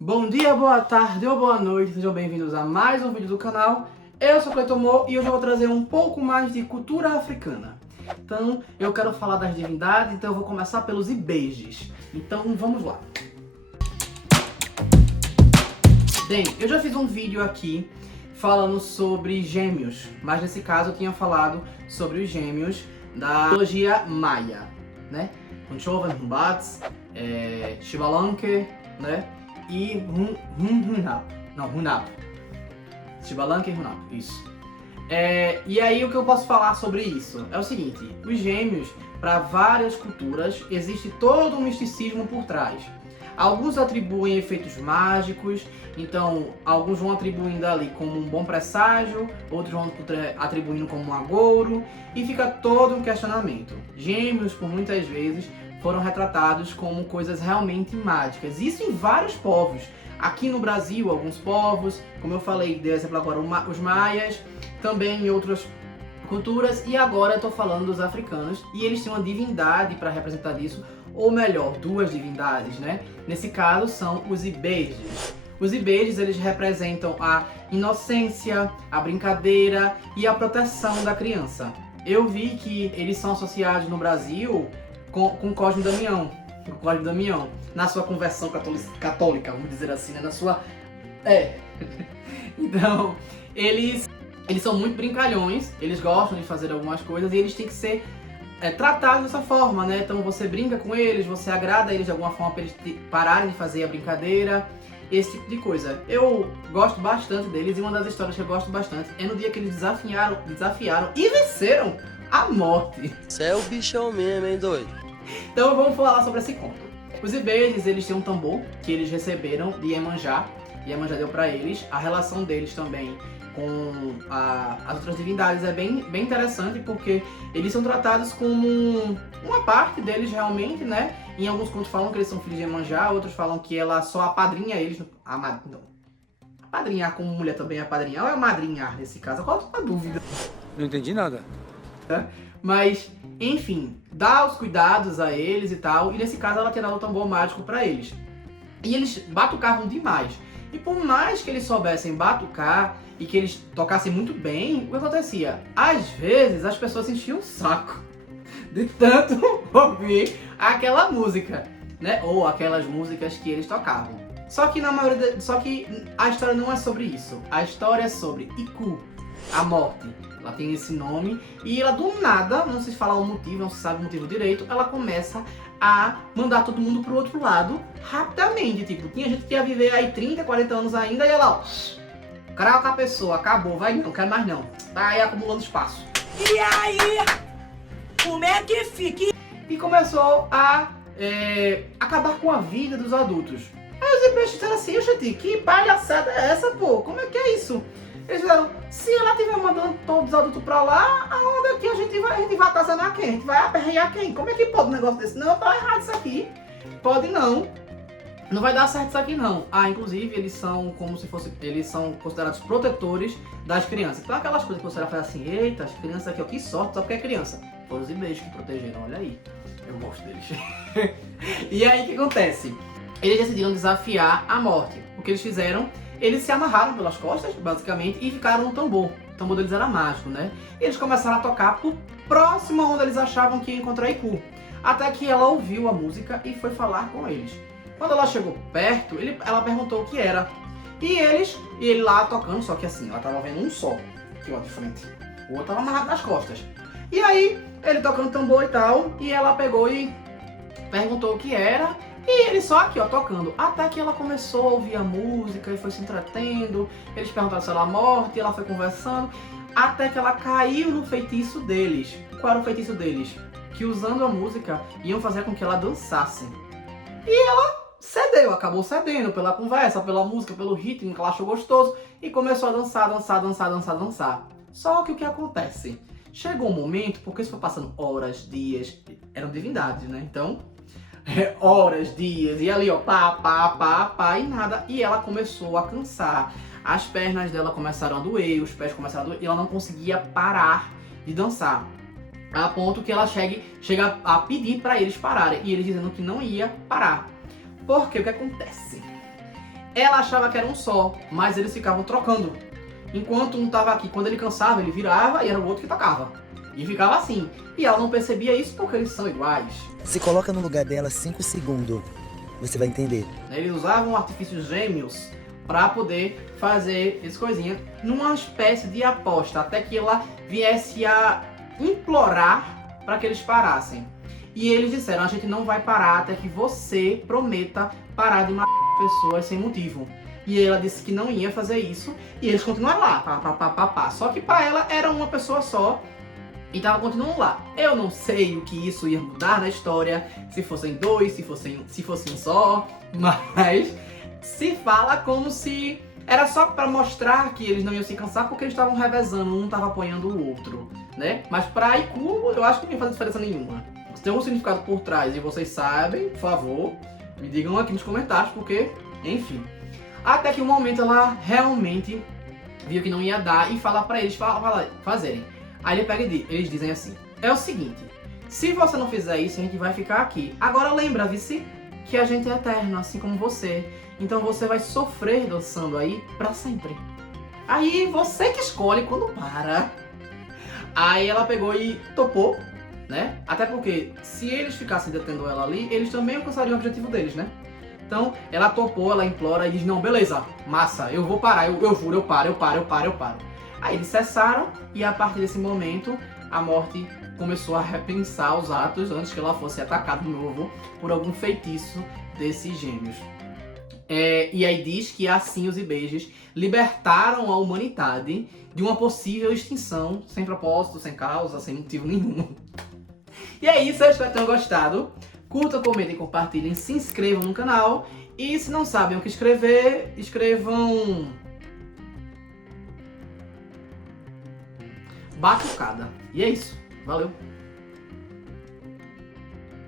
Bom dia, boa tarde ou boa noite, sejam bem-vindos a mais um vídeo do canal. Eu sou Cleiton Mo e hoje eu vou trazer um pouco mais de cultura africana. Então, eu quero falar das divindades, então eu vou começar pelos Ibejes. Então, vamos lá. Bem, eu já fiz um vídeo aqui falando sobre gêmeos, mas nesse caso eu tinha falado sobre os gêmeos da mitologia maia, né? Hunchoven, Humbats, Xbalanque, né? E Hunab. Não, Hunab. Xbalanque e Hunab, isso. E aí o que eu posso falar sobre isso? É o seguinte, os gêmeos, para várias culturas, existe todo um misticismo por trás. Alguns atribuem efeitos mágicos, então alguns vão atribuindo ali como um bom presságio, outros vão atribuindo como um agouro, e fica todo um questionamento. Gêmeos, por muitas vezes, foram retratados como coisas realmente mágicas. Isso em vários povos. Aqui no Brasil, alguns povos, como eu falei, dei exemplo agora, os maias, também em outras culturas, e agora eu estou falando dos africanos, e eles têm uma divindade para representar isso, ou melhor, duas divindades, né? Nesse caso são os Ibejes. Os Ibejes, eles representam a inocência, a brincadeira e a proteção da criança. Eu vi que eles são associados no Brasil com Cosme Damião. O Cosme Damião, na sua conversão católica, vamos dizer assim, né? Na sua... Então, eles são muito brincalhões, eles gostam de fazer algumas coisas e eles têm que ser tratados dessa forma, né? Então você brinca com eles, você agrada eles de alguma forma para eles pararem de fazer a brincadeira, esse tipo de coisa. Eu gosto bastante deles e uma das histórias que eu gosto bastante é no dia que eles desafiaram e venceram a morte. Você é o bichão mesmo, hein, doido? Então vamos falar sobre esse conto. Os Ibejes, eles têm um tambor que eles receberam de Iemanjá. Iemanjá deu para eles. A relação deles também com as outras divindades é bem interessante, porque eles são tratados como uma parte deles realmente, né? Em alguns contos falam que eles são filhos de Iemanjá, outros falam que ela só apadrinha eles. Apadrinhar como mulher também é apadrinhar ou é madrinhar nesse caso? Qual a dúvida? Não entendi nada. Mas, enfim, dá os cuidados a eles e tal, e nesse caso ela tinha dado o tambor mágico pra eles. E eles batucavam demais. E por mais que eles soubessem batucar e que eles tocassem muito bem, o que acontecia? Às vezes as pessoas enchiam o saco de tanto ouvir aquela música, né? Ou aquelas músicas que eles tocavam. Só que a história não é sobre isso. A história é sobre Iku, a morte. Ela tem esse nome e ela do nada, não sei falar o motivo, não se sabe o motivo direito, ela começa a mandar todo mundo pro outro lado rapidamente. Tipo, tinha gente que ia viver aí 30, 40 anos ainda e ela, ó, crau com a pessoa, acabou, vai não, quero mais não. Tá aí acumulando espaço. E aí, como é que fica? E começou a acabar com a vida dos adultos. Aí os Ibejes disseram assim, gente, que palhaçada é essa, pô? Como é que é isso? Eles fizeram, se ela estiver mandando todos os adultos pra lá, aonde é que a gente vai atazanar quem? A gente vai aperrear quem? Como é que pode um negócio desse? Não, tá errado isso aqui. Pode não. Não vai dar certo isso aqui não. Inclusive eles são eles são considerados protetores das crianças. Então aquelas coisas que você vai fazer assim, eita, as crianças aqui, ó, que sorte, só porque é criança. Foram os Ibejes que protegeram, olha aí. Eu gosto deles. E aí o que acontece? Eles decidiram desafiar a morte. O que eles fizeram? Eles se amarraram pelas costas, basicamente, e ficaram no tambor. O tambor deles era mágico, né? E eles começaram a tocar pro próximo onde eles achavam que ia encontrar Iku. Até que ela ouviu a música e foi falar com eles. Quando ela chegou perto, ela perguntou o que era. E ele lá tocando, só que assim, ela tava vendo um só, aqui ó, de frente. O outro tava amarrado nas costas. E aí, ele tocando tambor e tal, e ela pegou e perguntou o que era. E ele só aqui, ó, tocando. Até que ela começou a ouvir a música e foi se entretendo. Eles perguntaram se ela era morta e ela foi conversando. Até que ela caiu no feitiço deles. Qual era o feitiço deles? Que usando a música, iam fazer com que ela dançasse. E ela cedeu, acabou cedendo pela conversa, pela música, pelo ritmo que ela achou gostoso. E começou a dançar. Só que o que acontece? Chegou um momento, porque isso foi passando horas, dias, eram divindades, né? Então... horas, dias, e ali ó, pá, e nada, e ela começou a cansar, as pernas dela começaram a doer, os pés começaram a doer, e ela não conseguia parar de dançar, a ponto que ela chega a pedir para eles pararem, e eles dizendo que não ia parar, porque o que acontece? ela achava que era um só, mas eles ficavam trocando. Enquanto um tava aqui, quando ele cansava, ele virava e era o outro que tocava. E ficava assim. E ela não percebia isso porque eles são iguais. Se coloca no lugar dela 5 segundos, você vai entender. Eles usavam artifícios gêmeos para poder fazer essa coisinha numa espécie de aposta, até que ela viesse a implorar para que eles parassem. E eles disseram, a gente não vai parar até que você prometa parar de matar pessoas sem motivo. E ela disse que não ia fazer isso, e eles continuaram lá, pá. Só que para ela era uma pessoa só, e tava continuando lá. Eu não sei o que isso ia mudar na história, se fossem dois, se fosse um só, mas se fala como se era só para mostrar que eles não iam se cansar porque eles estavam revezando, um tava apoiando o outro, né? Mas pra Haiku, eu acho que não ia fazer diferença nenhuma. Se tem um significado por trás e vocês sabem, por favor, me digam aqui nos comentários, porque, enfim. Até que um momento ela realmente viu que não ia dar e fala pra eles fazerem. Aí ele pega e eles dizem assim, é o seguinte, se você não fizer isso, a gente vai ficar aqui. Agora lembra, vice, que a gente é eterno, assim como você. Então você vai sofrer dançando aí pra sempre. Aí você que escolhe quando para. Aí ela pegou e topou, né? Até porque se eles ficassem detendo ela ali, eles também alcançariam o objetivo deles, né? Então ela topou, ela implora e diz, não, beleza, massa, eu vou parar, eu juro, eu paro. Aí eles cessaram e a partir desse momento a Morte começou a repensar os atos antes que ela fosse atacada de novo por algum feitiço desses gêmeos. E aí diz que assim os Ibejes libertaram a humanidade de uma possível extinção, sem propósito, sem causa, sem motivo nenhum. E é isso, eu espero que tenham gostado. Curtam, comentem, compartilhem, se inscrevam no canal. E se não sabem o que escrever, escrevam batucada. E é isso. Valeu!